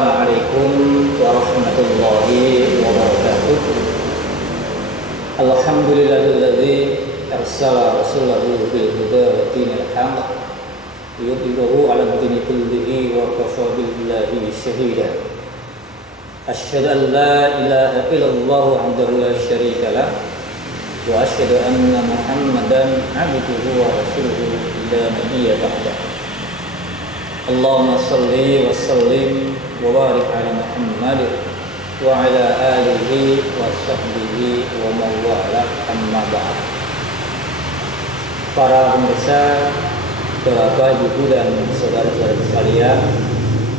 Assalamualaikum warahmatullahi wabarakatuh. Alhamdulillahilladzi arsala rasulahu bil huda wa dinil haqq liyudhhirahu 'ala dini kullihi wa kafa billahi shahida. Asyhadu an la ilaha illallah wahdahu la syarika lah wa asyhadu anna Muhammadan 'abduhu wa rasuluhu la nabiyya ba'dahu. Allahumma salli wa sallim wa barik ala Muhammad wa ala alihi wa sahbihi wa mawala amma ba'd. Para pemirsa, Bapak, Ibu dan saudara-saudara sekalian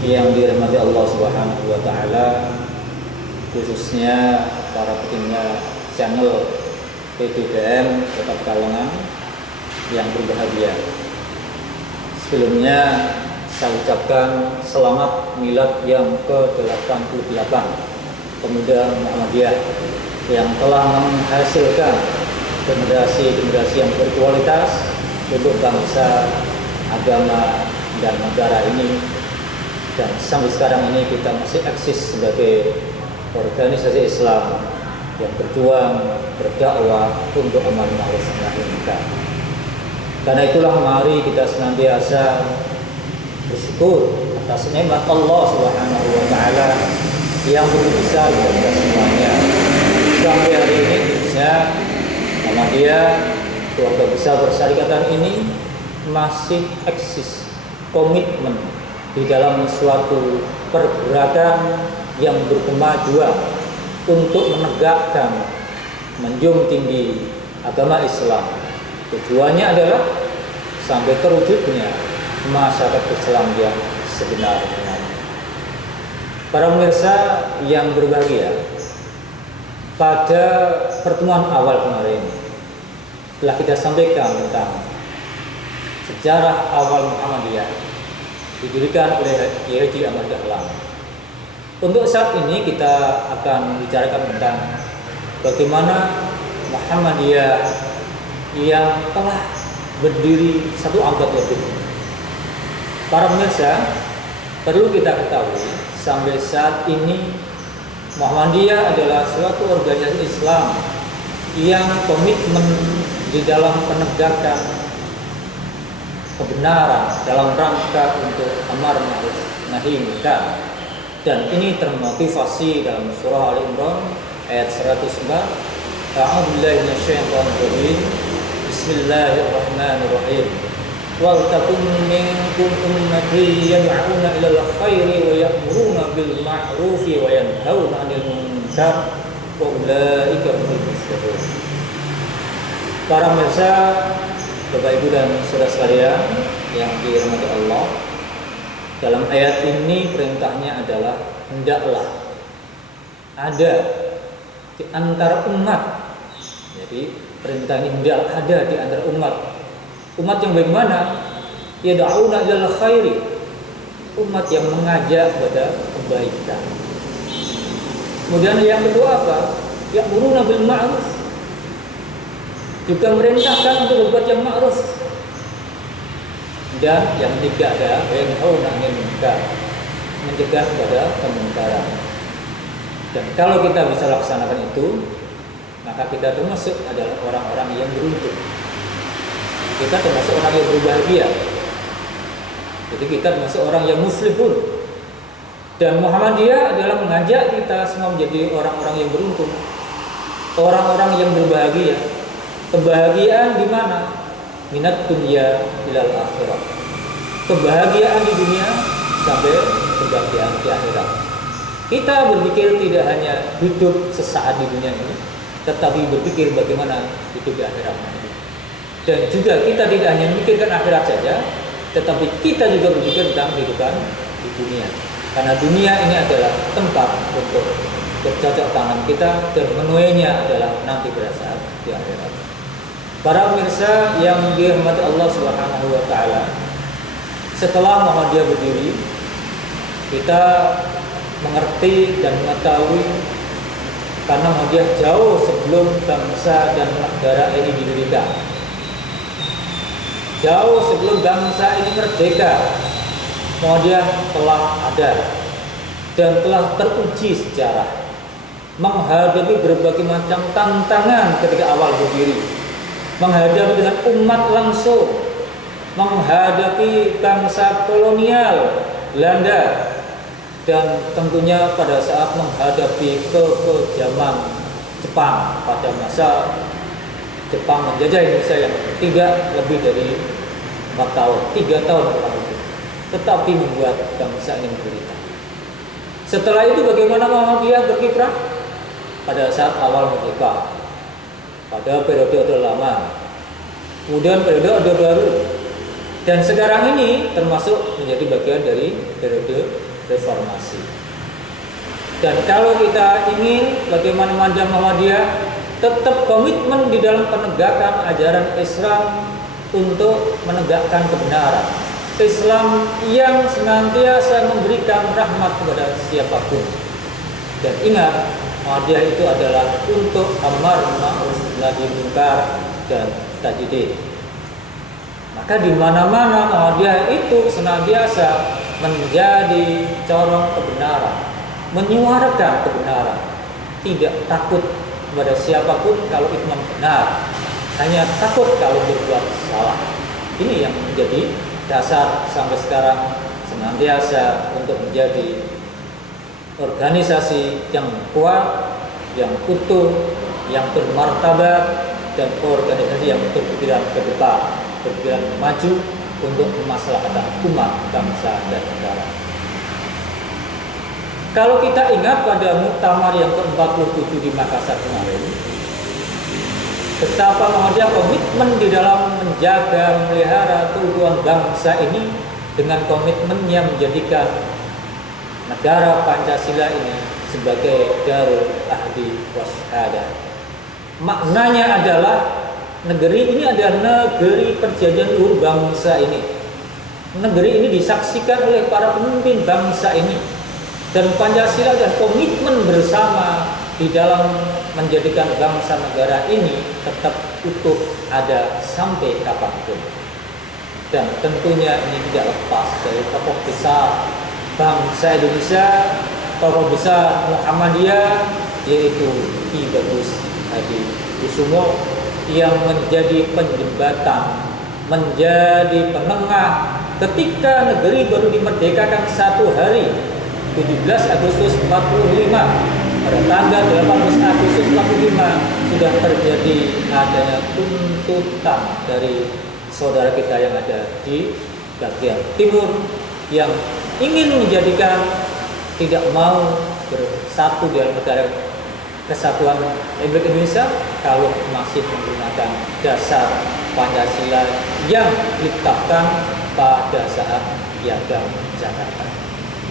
yang dirahmati Allah Subhanahu wa taala, khususnya para pecinta channel PDDM Kota Pekalongan yang berbahagia. Sebelumnya saya ucapkan selamat milad yang ke-88 pemuda Muhammadiyah yang telah menghasilkan generasi-generasi yang berkualitas untuk bangsa, agama, dan negara ini. Dan sampai sekarang ini kita masih eksis sebagai organisasi Islam yang berjuang, berdakwah untuk amal ma'ruf nahi munkar. Karena itulah mari kita senantiasa bersyukur atas nikmat Allah Subhanahu wa taala yang begitu besar bagi kita semuanya. Sampai hari ini khususnya Muhammadiyah, keluarga besar Persyarikatan ini masih eksis komitmen di dalam suatu pergerakan yang berkemajuan untuk menegakkan, menjunjung tinggi agama Islam. Tujuannya adalah sampai terwujudnya masyarakat Islam yang sebenar-benarnya. Para pemirsa yang berbahagia, pada pertemuan awal kemarin telah kita sampaikan tentang sejarah awal Muhammadiyah didirikan oleh Kiai Haji Ahmad Dahlan. Untuk saat ini kita akan bicarakan tentang bagaimana Muhammadiyah yang telah berdiri 1 abad lebih. Para pemirsa, perlu kita ketahui sampai saat ini Muhammadiyah adalah suatu organisasi Islam yang komitmen di dalam penegakan kebenaran dalam rangka untuk amar ma'ruf nahi munkar. Dan ini termotivasi dalam surah Al-Imran ayat 104. A'udzubillahi minasyaitonir rajim. Bismillahirrahmanirrahim. Wal takum minkum ummati yad'una ilal khairi wa ya'muruna bil ma'rufi wa yanhauna 'anil munkar wa ulaika humul muflihun. Para pemirsa, Bapak, Ibu dan saudara sekalian yang dirahmati Allah, dalam ayat ini perintahnya adalah hendaklah ada di antara umat. Jadi perintah ini hendaklah ada di antara umat. Umat yang bagaimana? Yad'una ilal khairi, umat yang mengajak kepada kebaikan. Kemudian yang kedua apa? Ya'muruna bil ma'ruf, juga merintahkan untuk berbuat yang ma'ruf. Dan yang ketiga ada yanhauna 'anil munkar, mencegah kepada kemungkaran. Dan kalau kita bisa laksanakan itu, maka kita termasuk adalah orang-orang yang beruntung. Kita termasuk orang yang berbahagia. Jadi kita termasuk orang yang muflihun. Dan Muhammadiyah adalah mengajak kita semua menjadi orang-orang yang beruntung, orang-orang yang berbahagia. Kebahagiaan di mana? Minat dunya ilal akhirah. Kebahagiaan di dunia sampai kebahagiaan di akhirat. Kita berpikir tidak hanya hidup sesaat di dunia ini, tetapi berpikir bagaimana hidup di akhirat nanti. Dan juga kita tidak hanya memikirkan akhirat saja, tetapi kita juga berpikir tentang kehidupan di dunia. Karena dunia ini adalah tempat untuk bercocok tanam kita, dan menuainya adalah nanti pada saat di akhirat. Para pemirsa yang dirahmati Allah Subhanahu wa taala, setelah Muhammadiyah berdiri, kita mengerti dan mengetahui karena Muhammadiyah jauh sebelum bangsa dan negara ini didirikan. Jauh sebelum bangsa ini merdeka, Muhammadiyah telah ada. dan telah teruji sejarah, menghadapi berbagai macam tantangan ketika awal berdiri, menghadapi dengan umat langsung, menghadapi bangsa kolonial Belanda, dan tentunya pada saat menghadapi kekejaman Jepang pada masa Jepang menjajah Indonesia yang tidak lebih dari 4 tahun, 3 tahun kurang lebih, tetapi membuat bangsa ini menderita. Setelah itu bagaimana Muhammadiyah berkiprah? Pada saat awal merdeka, pada periode Orde Lama, kemudian periode Orde Baru, dan sekarang ini termasuk menjadi bagian dari periode reformasi. Dan kalau kita ingin bagaimana memandang Muhammadiyah, tetap komitmen di dalam penegakan ajaran Islam untuk menegakkan kebenaran. Islam yang senantiasa memberikan rahmat kepada siapapun. Dan ingat, Muhammadiyah itu adalah untuk amar ma'ruf nahi munkar dan tajdid. Maka di mana-mana Muhammadiyah itu senantiasa menjadi corong kebenaran, menyuarakan kebenaran, tidak takut kepada siapapun kalau itu benar, hanya takut kalau berbuat salah. Ini yang menjadi dasar sampai sekarang senantiasa untuk menjadi organisasi yang kuat, yang utuh, yang bermartabat, dan organisasi yang berpikiran ke depan, berpikiran maju untuk kemaslahatan umat, bangsa, dan negara. Kalau kita ingat pada muktamar yang ke-47 di Makassar kemarin, betapa Muhammadiyah komitmen di dalam menjaga, memelihara keutuhan bangsa ini dengan komitmen yang menjadikan negara Pancasila ini sebagai darul ahdi wasyahadah. Maknanya adalah negeri ini adalah negeri perjanjian luhur bangsa ini. Negeri ini disaksikan oleh para pemimpin bangsa ini, dan Pancasila dan komitmen bersama di dalam menjadikan bangsa negara ini tetap utuh ada sampai kapanpun. Dan tentunya ini tidak lepas dari tokoh besar bangsa Indonesia, tokoh besar Muhammadiyah, yaitu Ki Bagus Hadi Kusumo, yang menjadi penjembatan, menjadi penengah ketika negeri baru dimerdekakan 1 hari 17 Agustus 45. Pada tanggal 18 Agustus 45 sudah terjadi adanya tuntutan dari saudara kita yang ada di bagian timur yang ingin menjadikan tidak mau bersatu dalam negara kesatuan Republik Indonesia kalau masih menggunakan dasar Pancasila yang ditetapkan pada saat Piagam Jakarta.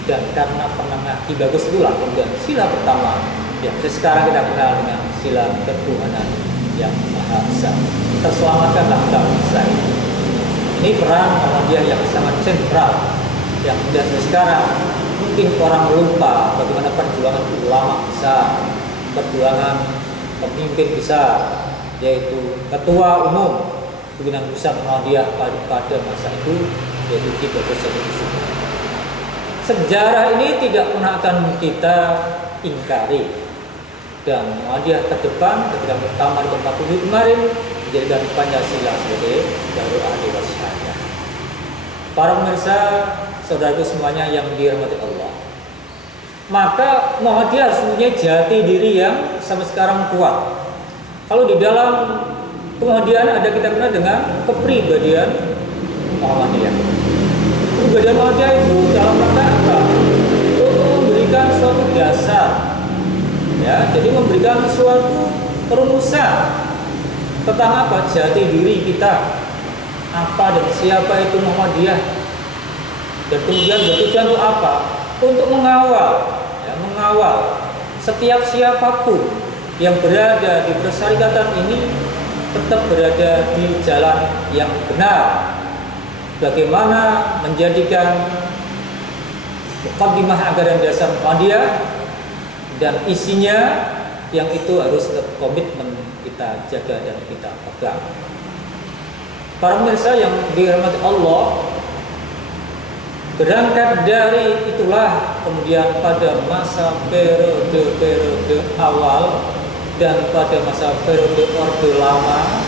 Dan karena penengah Ki Bagus itulah kemudian sila pertama yang sekarang kita kenal dengan sila ketuhanan yang Maha Esa. Terselamatkanlah bangsa ini. Ini peran Muhammadiyah yang sangat sentral, yang sudah sekarang mungkin orang lupa bagaimana perjuangan ulama besar, perjuangan pemimpin besar, yaitu Ketua Umum Pimpinan Pusat Muhammadiyah pada masa itu, yaitu Ki Bagus Hadi Kusumo. Sejarah ini tidak pernah akan kita ingkari, dan Muhammadiyah ke depan ketika muktamar ke-47 kemarin menjadikan Pancasila sebagai darul ahdi wasyahadah. Para pemirsa, saudaraku semuanya yang dirahmati Allah, maka Muhammadiyah harus mempunyai jati diri yang sampai sekarang kuat. Kalau di dalam Muhammadiyah ada kita kenal dengan kepribadian Muhammadiyah. Kepribadian Muhammadiyah itu dalam rangka apa? Untuk memberikan suatu dasar, ya, jadi memberikan suatu perumusan tentang apa jati diri kita, apa dan siapa itu Muhammadiyah, dan kemudian bertujuan untuk apa? Untuk mengawal, ya, mengawal setiap siapapun yang berada di persyarikatan ini tetap berada di jalan yang benar. Bagaimana menjadikan muqaddimah anggaran dasar Muhammadiyah dan isinya yang itu harus tetap komitmen kita jaga dan kita pegang. Para pemirsa yang dirahmati Allah, Berangkat dari itulah kemudian pada masa periode awal dan pada masa periode Orde Lama,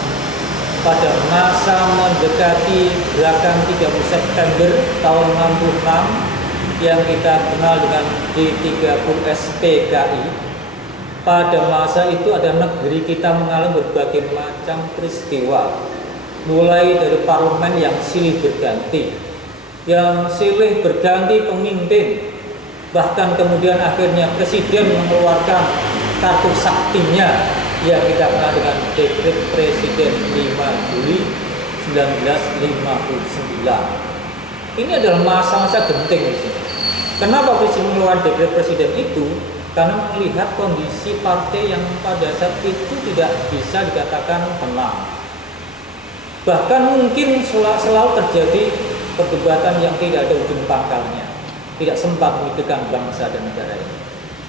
pada masa mendekati gerakan 30 September tahun 66 yang kita kenal dengan G30S PKI, pada masa itu ada negeri kita mengalami berbagai macam peristiwa, mulai dari parlemen yang silih berganti, pemimpin, bahkan kemudian akhirnya presiden mengeluarkan kartu saktinya yang kita kenal dengan Dekret Presiden 5 Juli 1959. Ini adalah masa-masa genting di sini. Kenapa presiden mengeluarkan dekret presiden itu? Karena melihat kondisi partai yang pada saat itu tidak bisa dikatakan tenang. Bahkan mungkin selalu terjadi perdebatan yang tidak ada ujung pangkalnya, tidak sempat memikirkan bangsa dan negara ini.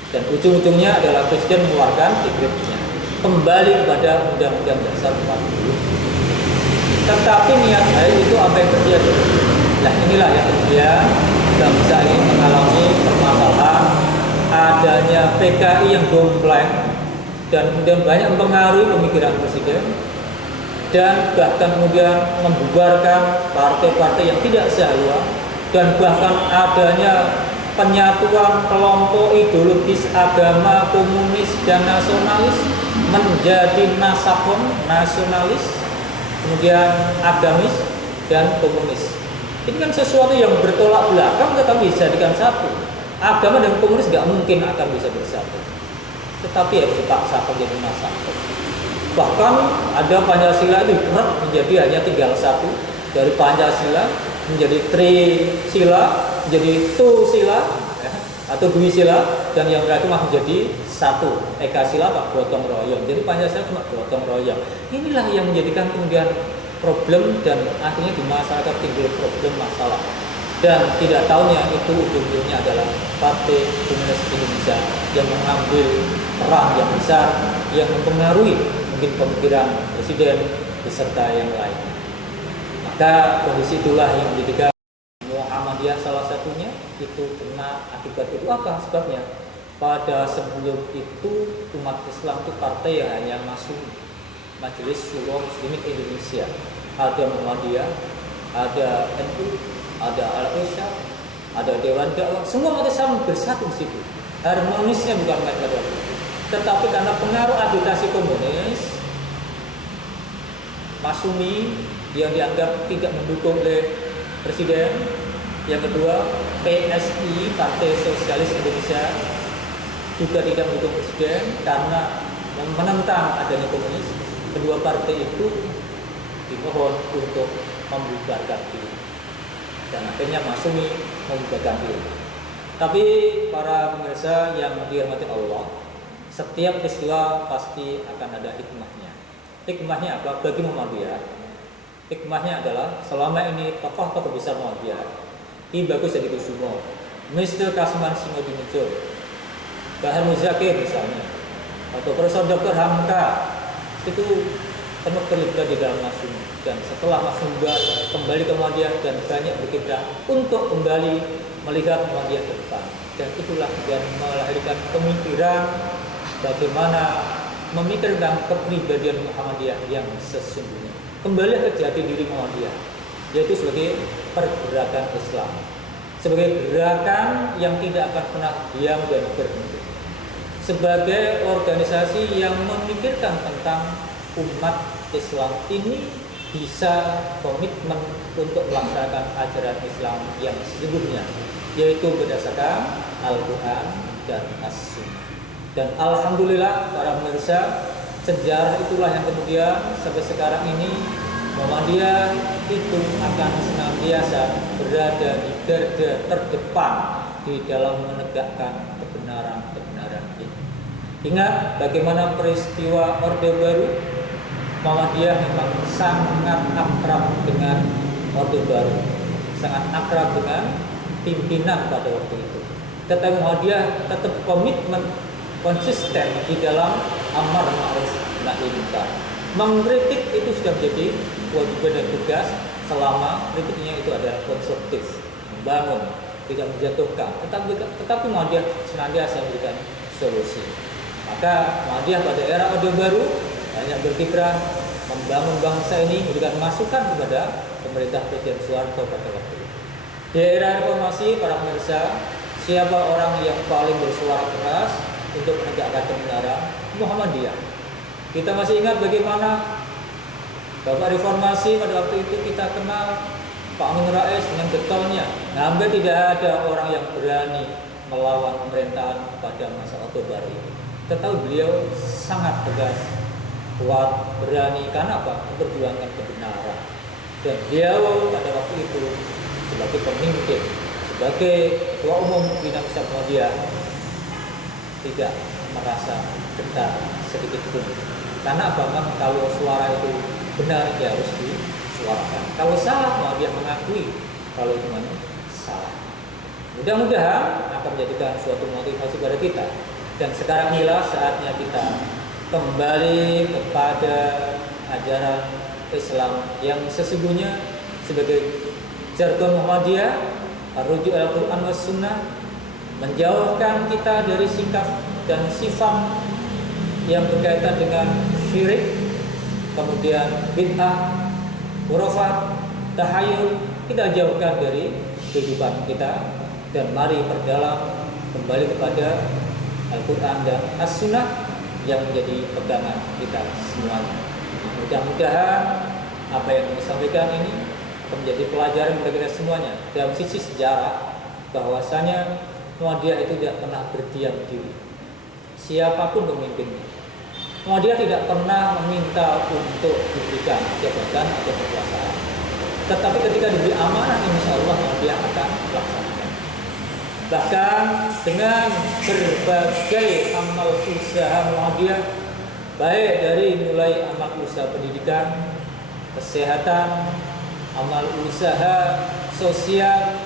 Dan ujung-ujungnya adalah presiden mengeluarkan dekretnya, kembali kepada Undang-Undang Dasar 40. Tetapi niat baik itu apa yang terjadi? Nah, inilah yang kemudian bangsa ini mengalami permasalahan, adanya PKI yang gompleng dan kemudian banyak mempengaruhi pemikiran presiden, dan bahkan kemudian membubarkan partai-partai yang tidak sehaluan, dan bahkan adanya penyatuan kelompok ideologis agama komunis dan nasionalis menjadi nasakon, nasionalis, kemudian agamis dan komunis. Ini kan sesuatu yang bertolak belakang tetapi dijadikan satu. Agama dan komunis gak mungkin akan bisa bersatu, tetapi harus dipaksakan menjadi nasakon. Bahkan ada Pancasila itu kerap menjadi hanya tinggal satu, dari Pancasila menjadi Trisila, menjadi Tusila ya, atau Duisila, dan yang terakhir mah menjadi satu, Ekasila Pak gotong royong. Jadi Pancasila cuma gotong royong. Inilah yang menjadikan kemudian problem, dan akhirnya di masyarakat timbul problem masalah. Dan tidak tahunya itu ujung-ujungnya adalah Partai Komunis Indonesia yang mengambil peran yang besar, yang mempengaruhi mungkin pemikiran presiden beserta yang lain. Maka kondisi itulah yang menjadikan Muhammadiyah salah satunya itu kena akibat itu. Apa sebabnya? Pada sebelum itu umat Islam itu partai yang hanya masuk Majelis Syuro Muslimin Indonesia. Ada Muhammadiyah, ada NU, ada Al-Isyad, ada Dewan Dakwah, semua umat Islam bersatu di situ. Harmonisnya bukan main pada waktu itu. Tetapi karena pengaruh agitasi komunis, Masyumi yang dianggap tidak mendukung oleh presiden, yang kedua PSI Partai Sosialis Indonesia juga tidak mendukung presiden karena menentang adanya komunis. Kedua partai itu dimohon untuk membubarkan diri, dan akhirnya Masyumi membubarkan diri. Tapi para pemirsa yang dirahmati Allah, setiap peristiwa pasti akan ada hikmahnya. Hikmahnya apa? Bagi Muhammadiyah, hikmahnya adalah selama ini tokoh-tokoh besar Muhammadiyah, Ki Bagus Hadikusumo, Mr. Kasman Singodimulyo, Bahar Muzakir misalnya, atau Profesor Dr. Hamka, itu penuh terlibat di dalam Masyumi. Dan setelah Masyumi kembali ke Muhammadiyah dan banyak berkiprah untuk kembali melihat Muhammadiyah ke depan. Dan itulah yang melahirkan pemikiran bagaimana memikirkan kepribadian Muhammadiyah yang sesungguhnya. Kembali ke jati diri Muhammadiyah, yaitu sebagai pergerakan Islam, sebagai gerakan yang tidak akan pernah diam dan berhenti, sebagai organisasi yang memikirkan tentang umat Islam ini bisa komitmen untuk melaksanakan ajaran Islam yang sesungguhnya, yaitu berdasarkan Al-Quran dan As-Sunnah. Dan alhamdulillah para pemirsa, sejarah itulah yang kemudian sampai sekarang ini Muhammadiyah itu akan senantiasa berada di garda terdepan di dalam menegakkan kebenaran-kebenaran ini. Ingat bagaimana peristiwa Orde Baru, Muhammadiyah memang sangat akrab dengan Orde Baru, sangat akrab dengan pimpinan pada waktu itu. Tetapi Muhammadiyah tetap komitmen konsisten di dalam amar ma'ruf nahi munkar. Mengkritik itu sudah menjadi kewajiban dan tugas selama kritiknya itu adalah konstruktif. membangun, tidak menjatuhkan, tetapi Muhammadiyah senantiasa memberikan solusi. Maka Muhammadiyah pada era Orde Baru banyak berkiprah membangun bangsa ini, memberikan masukan kepada pemerintah Presiden Soeharto pada waktu itu. Di era reformasi, para pemirsa, siapa orang yang paling bersuara keras untuk menegakkan kebenaran? Muhammadiyah. Kita masih ingat bagaimana Bapak Reformasi pada waktu itu kita kenal Pak Amin Rais dengan getolnya. Hampir tidak ada orang yang berani melawan pemerintahan pada masa Orde Baru ini. Tetapi beliau sangat tegas, kuat, berani. Karena apa? Memperjuangkan kebenaran. Dan beliau pada waktu itu sebagai pemimpin, sebagai ketua umum Bina Pusat Muhammadiyah tidak merasa gentar sedikit pun. Karena apa? Kalau suara itu benar, dia harus disuarakan. Kalau salah, Muhammadiyah mengakui kalau itu salah. Mudah-mudahan akan menjadikan suatu motivasi pada kita. Dan sekarang inilah saatnya kita kembali kepada ajaran Islam yang sesungguhnya sebagai jargon Muhammadiyah, rujuk Al-Quran was Sunnah, menjauhkan kita dari sikap dan sifat yang berkaitan dengan syirik, kemudian bid'ah, khurafat, tahayul. Kita jauhkan dari kehidupan kita dan mari perdalam kembali kepada Al-Quran dan As-Sunnah yang menjadi pegangan kita semuanya. Mudah-mudahan apa yang disampaikan ini menjadi pelajaran bagi kita semuanya. Dalam sisi sejarah, bahwasanya Muhammadiyah itu tidak pernah berdiam diri. Siapapun pemimpinnya, Muhammadiyah tidak pernah meminta untuk diberikan jabatan atau kekuasaan. Tetapi ketika diberi amanah, insya Allah Muhammadiyah akan melaksanakan. Bahkan dengan berbagai amal usaha Muhammadiyah, baik dari mulai amal usaha pendidikan, kesehatan, amal usaha sosial,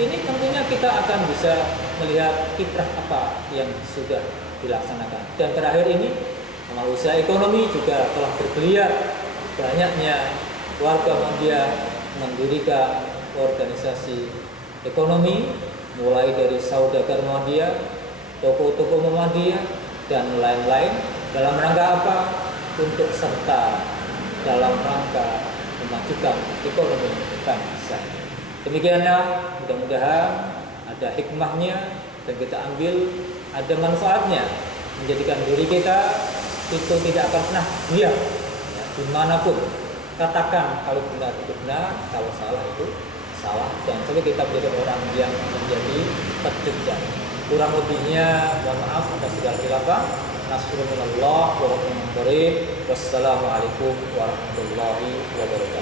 ini tentunya kita akan bisa melihat kiprah apa yang sudah dilaksanakan. Dan terakhir ini, amal usaha ekonomi juga telah bergeliat. Banyaknya warga Muhammadiyah mendirikan organisasi ekonomi, mulai dari saudagar Muhammadiyah, toko-toko Muhammadiyah, dan lain-lain. Dalam rangka apa? Untuk serta dalam rangka memajukan ekonomi bangsa. Demikianlah, mudah-mudahan ada hikmahnya dan kita ambil ada manfaatnya, menjadikan diri kita itu tidak akan pernah diam ya, dimanapun. Katakan kalau benar itu benar, kalau salah itu salah. Jangan sampai kita menjadi orang yang menjadi pecundang. Kurang lebihnya mohon maaf atas segala khilafah. Nasrullah wa rahmatullahi. Wassalamualaikum warahmatullahi wabarakatuh.